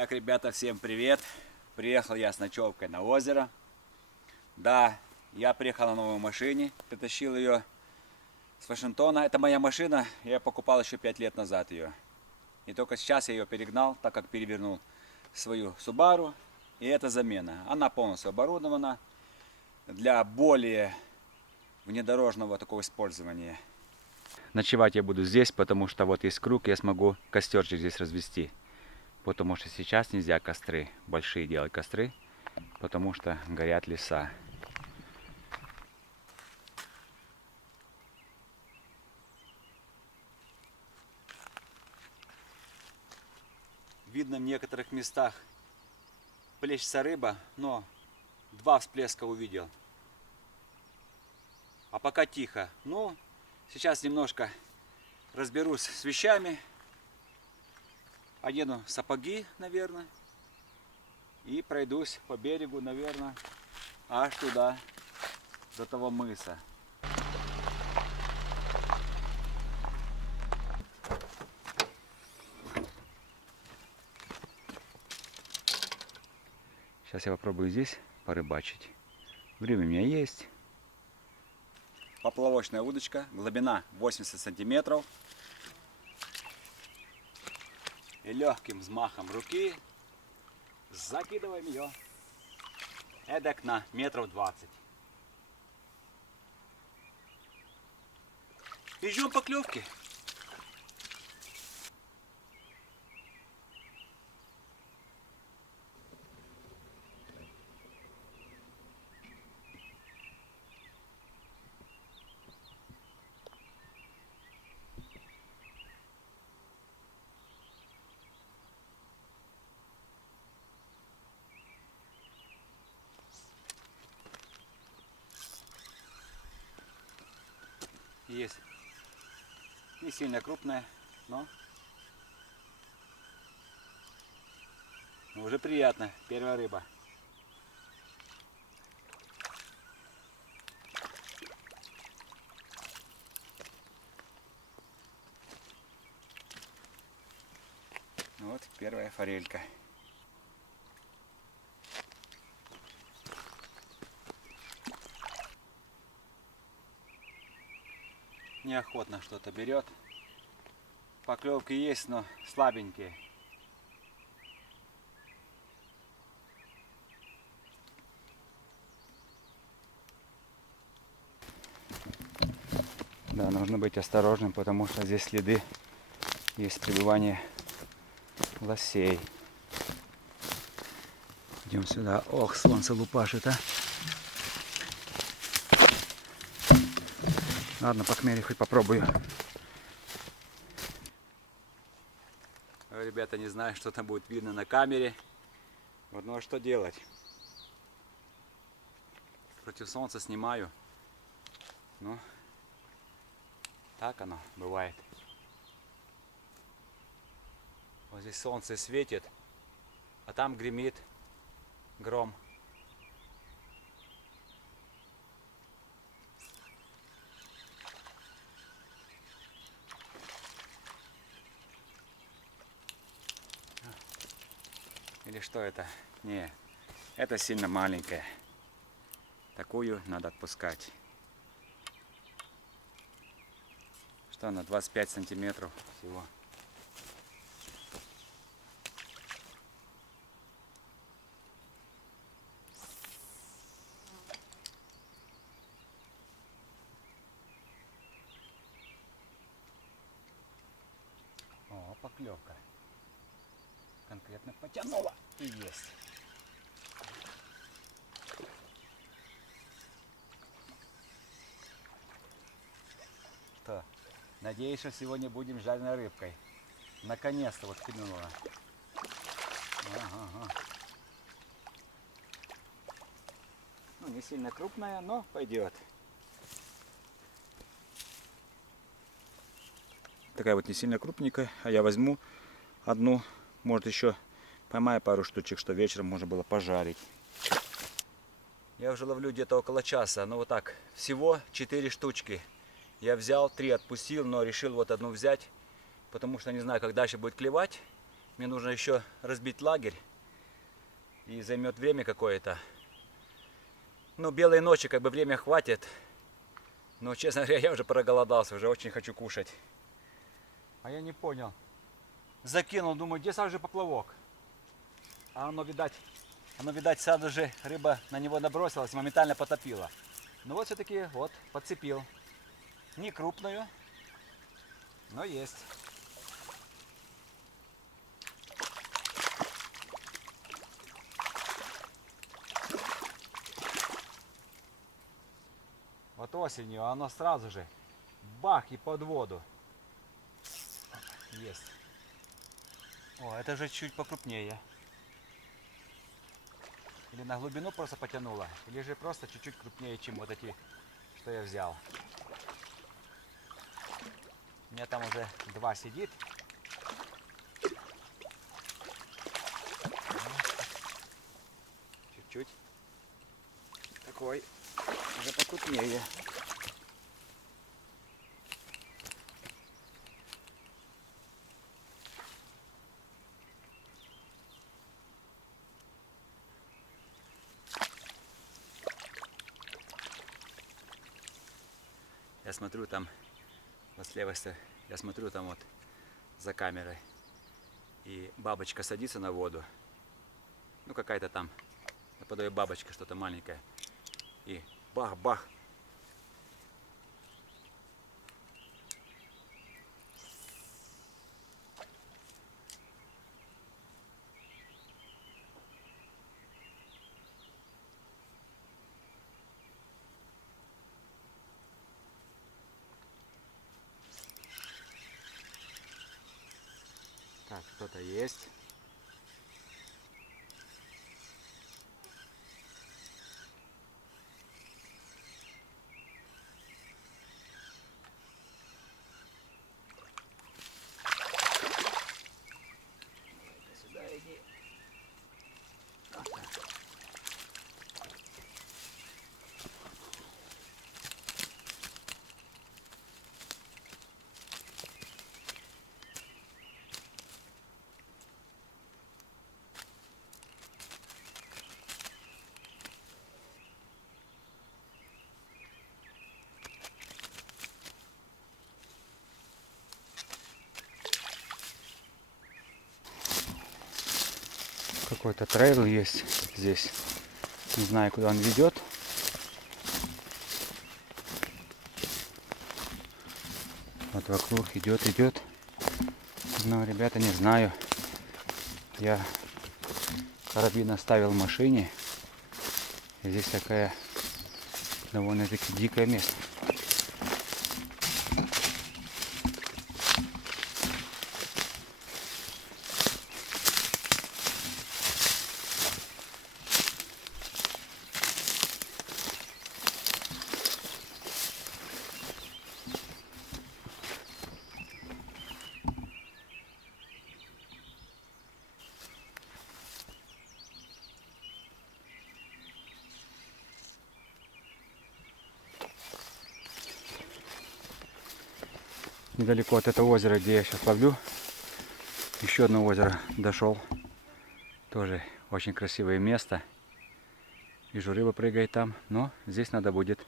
Так, ребята, всем привет! Приехал я с ночевкой на озеро. Да, я приехал на новой машине, притащил ее с Вашингтона. Это моя машина, я покупал еще 5 лет назад ее. И только сейчас я ее перегнал, так как перевернул свою Subaru. И это замена. Она полностью оборудована для более внедорожного такого использования. Ночевать я буду здесь, потому что вот есть круг, я смогу костерчик здесь развести. Потому что сейчас нельзя костры, большие делать костры, потому что горят леса. Видно в некоторых местах плещется рыба, но 2 всплеска увидел. А пока тихо. Ну, сейчас немножко разберусь с вещами. Одену сапоги, наверное. И пройдусь по берегу, наверное, аж туда, до того мыса. Сейчас я попробую здесь порыбачить. Время у меня есть. Поплавочная удочка, глубина 80 сантиметров. И легким взмахом руки закидываем ее эдак на метров 20. И ждем поклевки. Есть. Не сильно крупная, но уже приятно. Первая рыба. Вот первая форелька. Неохотно что-то берет. Поклевки есть, но слабенькие. Да, нужно быть осторожным, потому что здесь следы есть пребывания лосей. Идем сюда. Ох, солнце лупашит, а. Ладно, по хмели хоть попробую. Ребята, не знаю, что там будет видно на камере. Вот, ну а что делать? Против солнца снимаю. Ну, так оно бывает. Вот здесь солнце светит, а там гремит гром. Или что это? Не, это сильно маленькая. Такую надо отпускать. Что она? 25 сантиметров всего. О, поклевка. Конкретно потянула. И есть. Что? Надеюсь, что сегодня будем жареной рыбкой. Наконец-то вот клюнула. Ага. Ну, не сильно крупная, но пойдет. Такая вот не сильно крупненькая, а я возьму одну, может еще поймаю пару штучек, что вечером можно было пожарить. Я уже ловлю где-то около часа, но вот так, всего 4 штучки. Я взял, 3 отпустил, но решил вот одну взять, потому что не знаю, как дальше будет клевать. Мне нужно еще разбить лагерь. И займет время какое-то. Ну, белые ночи, как бы время хватит. Но, честно говоря, я уже проголодался, уже очень хочу кушать. А я не понял. Закинул, думаю, где сразу же поплавок? А оно, видать, сразу же рыба на него набросилась, моментально потопила. Ну вот все-таки, вот, подцепил. Не крупную, но есть. Вот осенью оно сразу же бах и под воду. Есть. О, это же чуть покрупнее. Или на глубину просто потянуло, или же просто чуть-чуть крупнее, чем вот эти, что я взял. У меня там уже 2 сидит. Чуть-чуть. Такой уже покрупнее. Я смотрю там, вот слева, я смотрю там вот за камерой. И бабочка садится на воду. Ну какая-то там, наподобие бабочка, что-то маленькое. И бах-бах. Так, кто-то есть. Сюда иди. Вот так. Какой-то трейл есть здесь. Не знаю, куда он ведет. Вот вокруг идет. Но, ребята, не знаю. Я карабин оставил в машине. И здесь такая довольно-таки дикое место. Недалеко от этого озера, где я сейчас ловлю, еще одно озеро дошел. Тоже очень красивое место. Вижу, рыба прыгает там, но здесь надо будет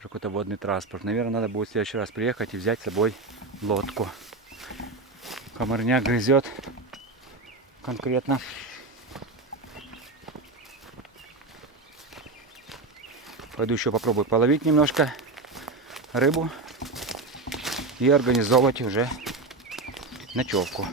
какой-то водный транспорт. Наверное, надо будет в следующий раз приехать и взять с собой лодку. Комарняк грызет конкретно. Пойду еще попробую половить немножко рыбу и организовать уже ночевку.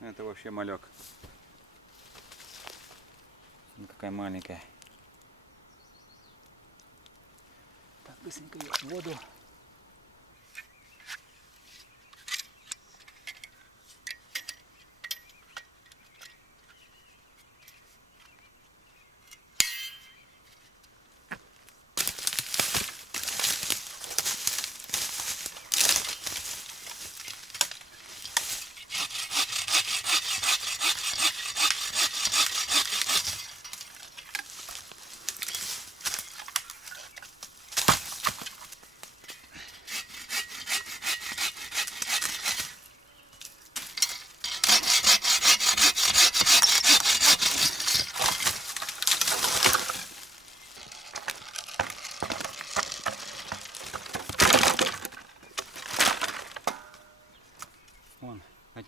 Это вообще малек. Ну, какая маленькая. Так, быстренько ее в воду.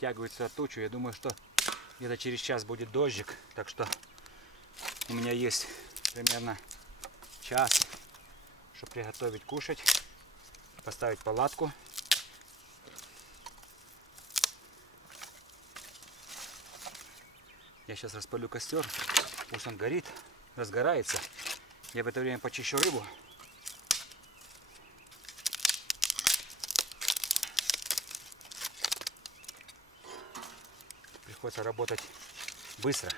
затягивается тучу. Я думаю, что где-то через час будет дождик. Так что у меня есть примерно час, чтобы приготовить кушать, поставить палатку. Я сейчас распалю костер, пусть он горит, разгорается. Я в это время почищу рыбу. Приходится работать быстро.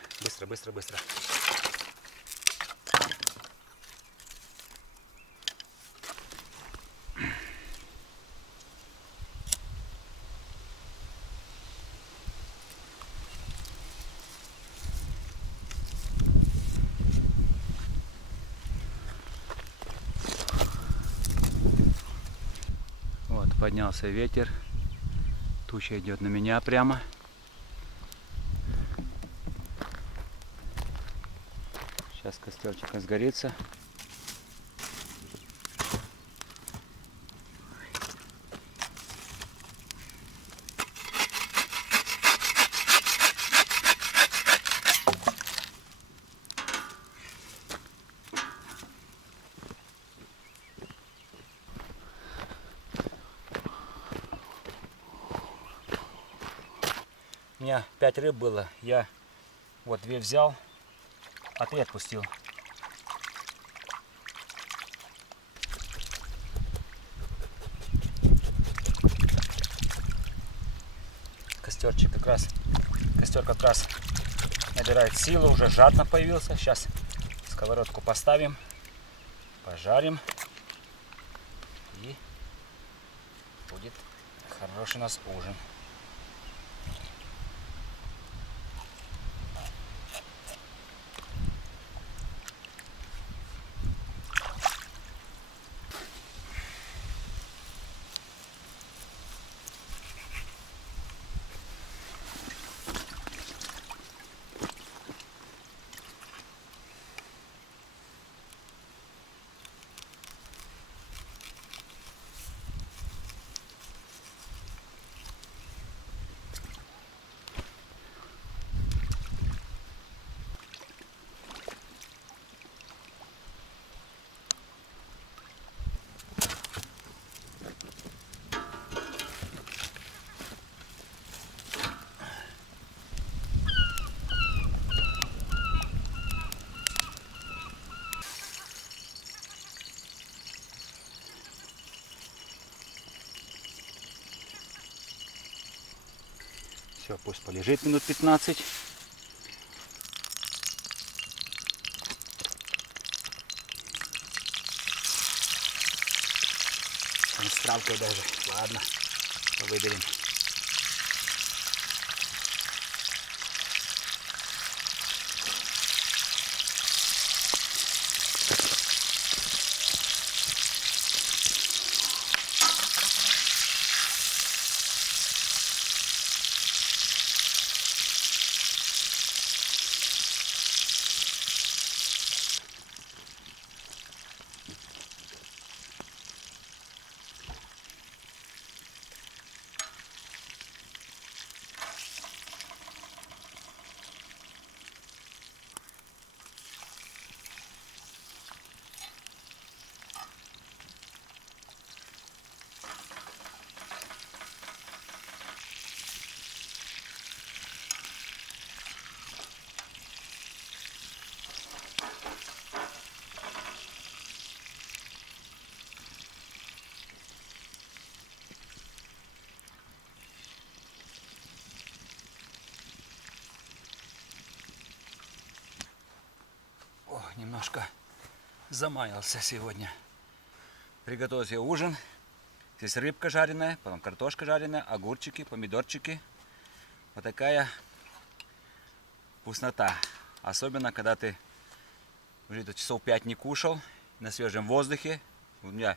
Вот, поднялся ветер. Туча идет на меня прямо. Сейчас костерчик разгорится. У меня 5 рыб было. Я вот 2 взял, а 3 отпустил. Костер как раз набирает силу, уже жадно появился. Сейчас сковородку поставим, пожарим, и будет хороший у нас ужин. Все, пусть полежит минут 15. С травкой даже. Ладно, выберем. Немножко замаялся сегодня. Приготовил себе ужин. Здесь рыбка жареная, потом картошка жареная, огурчики, помидорчики. Вот такая вкуснота. Особенно, когда ты уже часов 5 не кушал, на свежем воздухе. У меня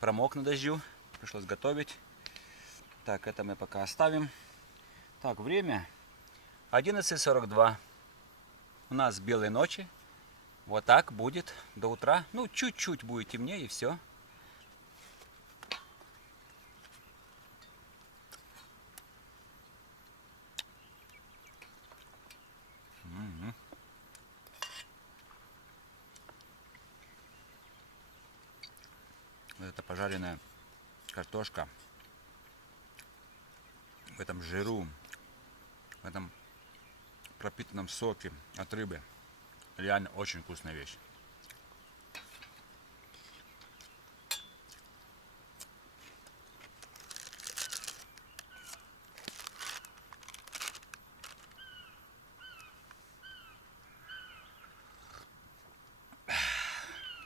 промок на дождю, пришлось готовить. Так, это мы пока оставим. Так, время 11:42. У нас белые ночи. Вот так будет до утра. Ну, чуть-чуть будет темнее, и все. жареная картошка в этом жиру, в этом пропитанном соке от рыбы. Реально очень вкусная вещь.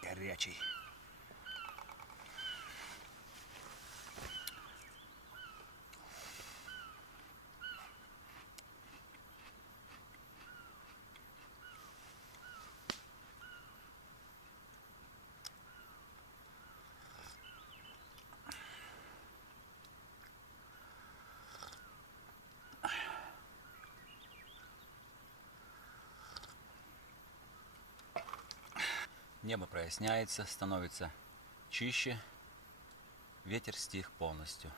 Горячий. Небо проясняется, становится чище, ветер стих полностью.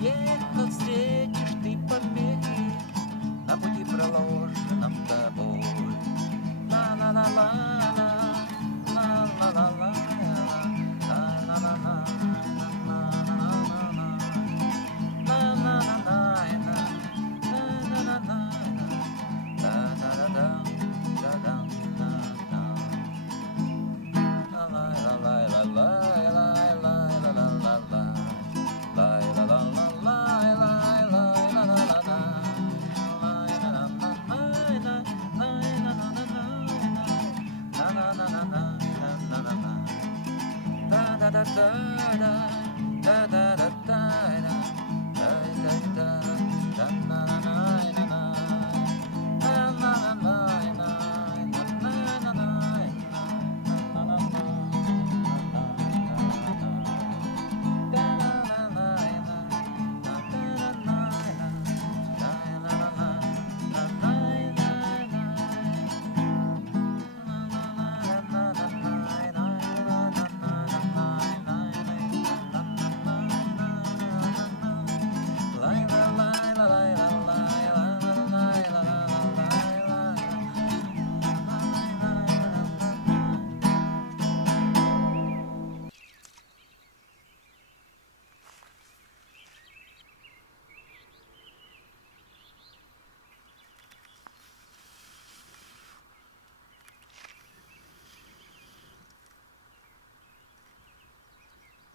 Ехал, встретишь ты помехи на пути, проложенном тобой. Ла-ла-ла-ла-ла, ла-ла-ла-ла, ла-ла-ла-ла,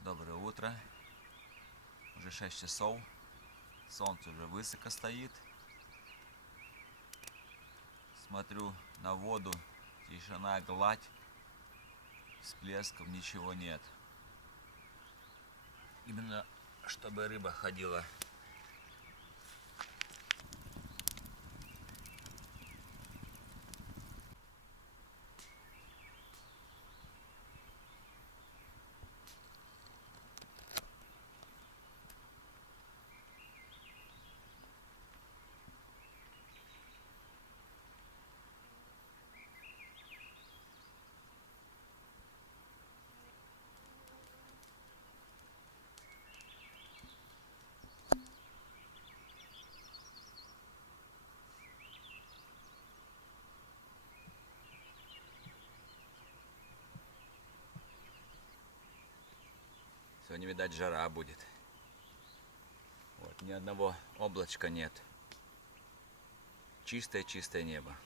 Доброе утро. Уже 6 часов. Солнце уже высоко стоит. Смотрю на воду. Тишина, гладь. Всплесков ничего нет. Именно чтобы рыба ходила. Сегодня, видать, жара будет. Вот, ни одного облачка нет. Чистое-чистое небо.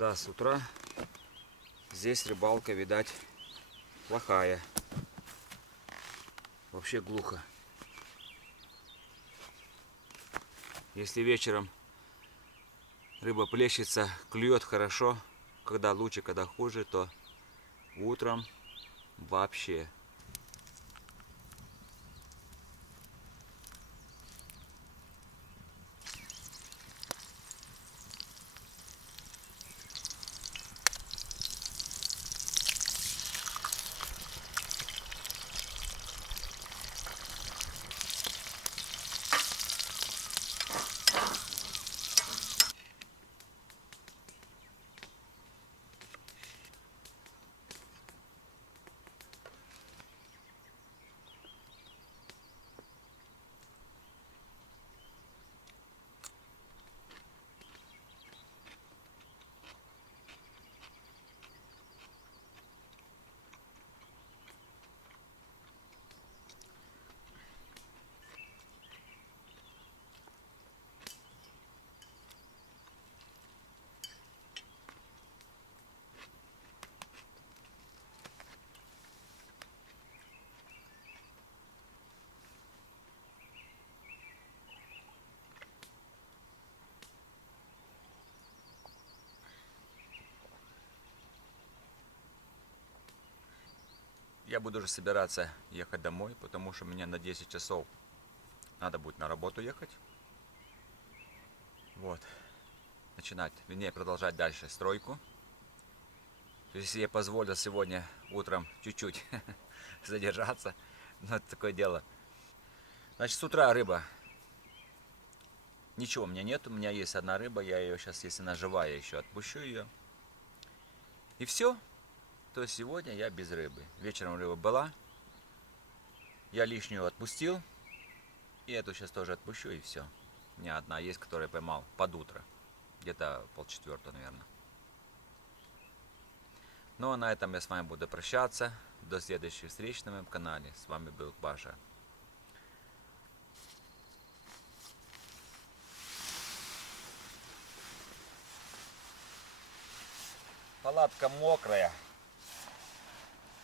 Да, с утра здесь рыбалка, видать, плохая. Вообще глухо. Если вечером рыба плещется, клюет хорошо, когда лучше, когда хуже, то утром вообще. Я буду уже собираться ехать домой, потому что мне на 10 часов надо будет на работу ехать. Вот. Начинать, вернее, продолжать дальше стройку. То есть, если я позволил сегодня утром чуть-чуть задержаться, но это такое дело. Значит, с утра рыба. Ничего у меня нет, у меня есть одна рыба, я ее сейчас, если она живая, еще отпущу ее. И все. То есть сегодня я без рыбы. Вечером рыба была, я лишнюю отпустил, и эту сейчас тоже отпущу, и все. У меня одна есть, которую я поймал под утро, где-то 3:30, наверное. Ну а на этом я с вами буду прощаться. До следующей встречи на моем канале. С вами был Паша. Палатка мокрая.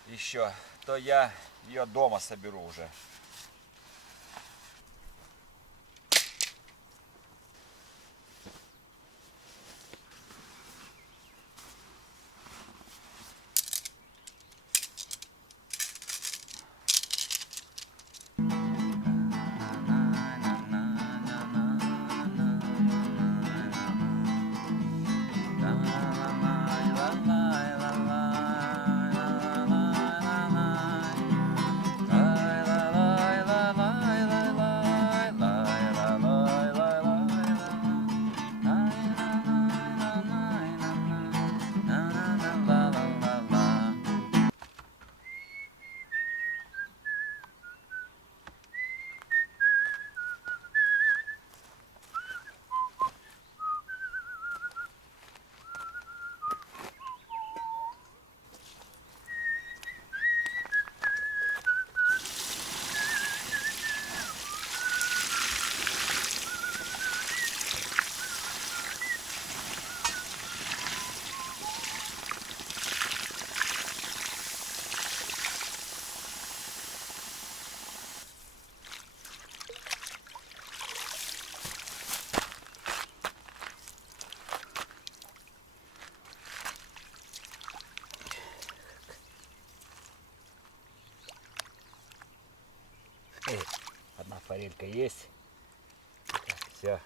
Еще. То я ее дома соберу уже. Одна форелька есть. Все.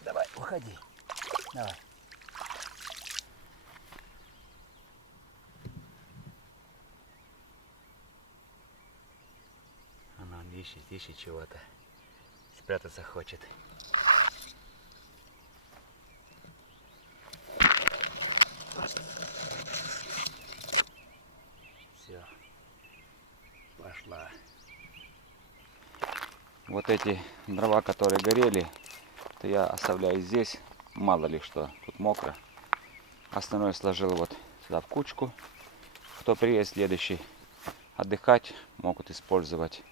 Давай, уходи. Давай. Она ищет чего-то. Спрятаться хочет. Все. Пошла. Вот эти дрова, которые горели, то я оставляю здесь. Мало ли что, тут мокро. Остальное сложил вот сюда в кучку. Кто приедет следующий отдыхать, могут использовать